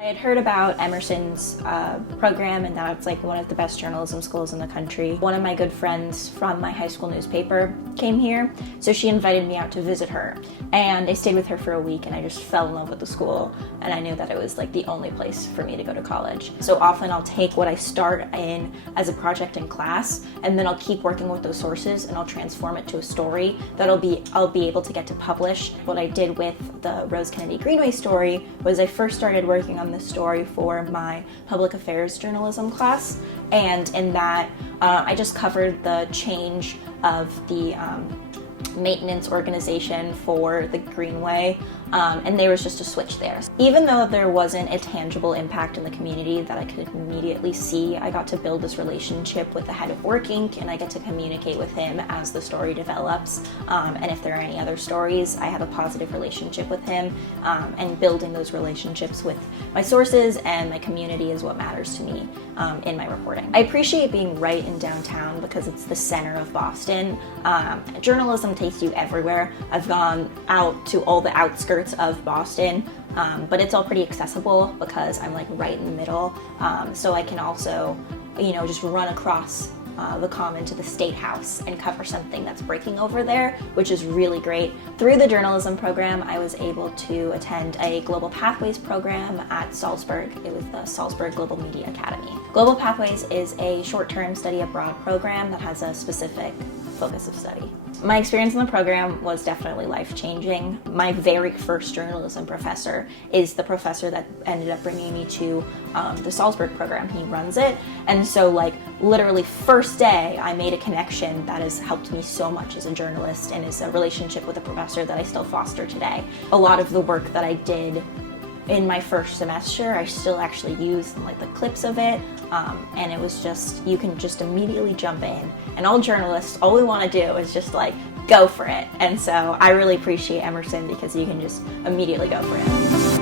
I had heard about Emerson's program and that it's like one of the best journalism schools in the country. One of my good friends from my high school newspaper came here, so she invited me out to visit her. And I stayed with her for a week and I just fell in love with the school, and I knew that it was like the only place for me to go to college. So often I'll take what I start in as a project in class, and then I'll keep working with those sources and I'll transform it to a story that I'll be able to get to publish. What I did with the Rose Kennedy Greenway story was I first started working on this story for my public affairs journalism class, and in that I just covered the change of the maintenance organization for the Greenway, and there was just a switch there. Even though there wasn't a tangible impact in the community that I could immediately see, I got to build this relationship with the head of Work Inc., and I get to communicate with him as the story develops, and if there are any other stories, I have a positive relationship with him, and building those relationships with my sources and my community is what matters to me in my reporting. I appreciate being right in downtown because it's the center of Boston. Journalism takes you everywhere. I've gone out to all the outskirts of Boston, but it's all pretty accessible because I'm like right in the middle. So I can also, just run across the Common to the State House and cover something that's breaking over there, which is really great. Through the journalism program, I was able to attend a Global Pathways program at Salzburg. It was the Salzburg Global Media Academy. Global Pathways is a short-term study abroad program that has a specific focus of study. My experience in the program was definitely life-changing. My very first journalism professor is the professor that ended up bringing me to the Salzburg program. He runs it, and so literally first day I made a connection that has helped me so much as a journalist and is a relationship with a professor that I still foster today. A lot of the work that I did in my first semester, I still actually use the clips of it, and it was just, you can just immediately jump in. And all journalists, all we want to do is just go for it. And so I really appreciate Emerson because you can just immediately go for it.